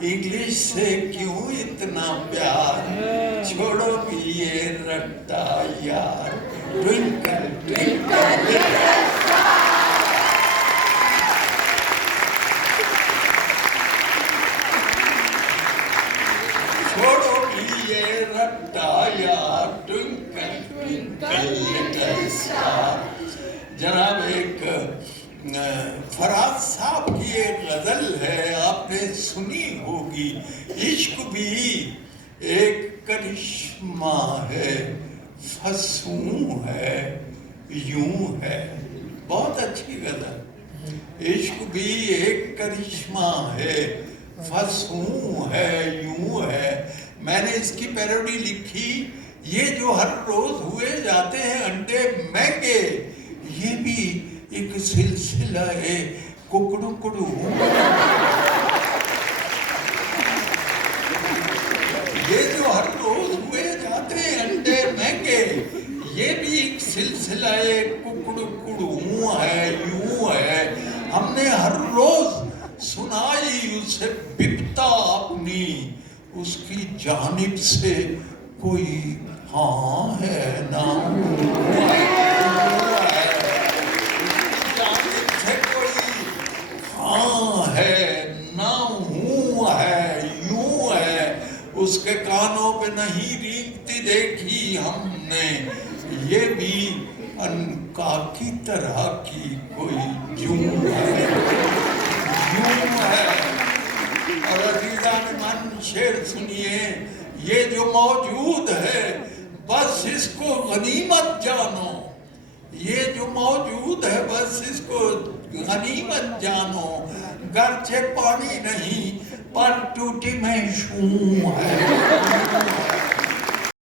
English سے کیوں اتنا پیار، چھوڑو بھی یہ رٹتا یار، ٹوئنکل ٹوئنکل لٹل چھوڑو بھی یہ رٹتا یار، ٹوئنکل ٹوئنکل لٹل اسٹار۔ جناب ایک فراز صاحب کی ایک غزل ہے، آپ نے سنی ہوگی، عشق بھی ایک کرشمہ ہے، فسوں ہے یوں ہے۔ بہت اچھی غزل، عشق بھی ایک کرشمہ ہے، فسوں ہے یوں ہے۔ میں نے اس کی پیروڈی لکھی، یہ جو ہر روز ہوئے جاتے ہیں انڈے مہنگے، یہ بھی ایک سلسلہ ہے ککڑو کڑو۔ یہ جو ہر روز ہوئے جاتے ہیں انڈے مہنگے، یہ بھی ایک سلسلہ ہے ککڑو کڑو ہے یوں ہے۔ ہم نے ہر روز سنائی اسے بپتا اپنی، اس کی جانب سے کوئی ہاں ہے نہ اس کے کانوں پہ نہیں ریگتی دیکھی ہم نے، یہ بھی عنقا کی طرح کی کوئی جوں ہے یوں ہے۔ اور عزیزان من شعر سنیے، یہ جو موجود ہے بس اس کو غنیمت جانو، یہ جو موجود ہے بس اس کو غنیمت جانو، گرچہ پانی نہیں پر ٹوٹی میں شوں ہے۔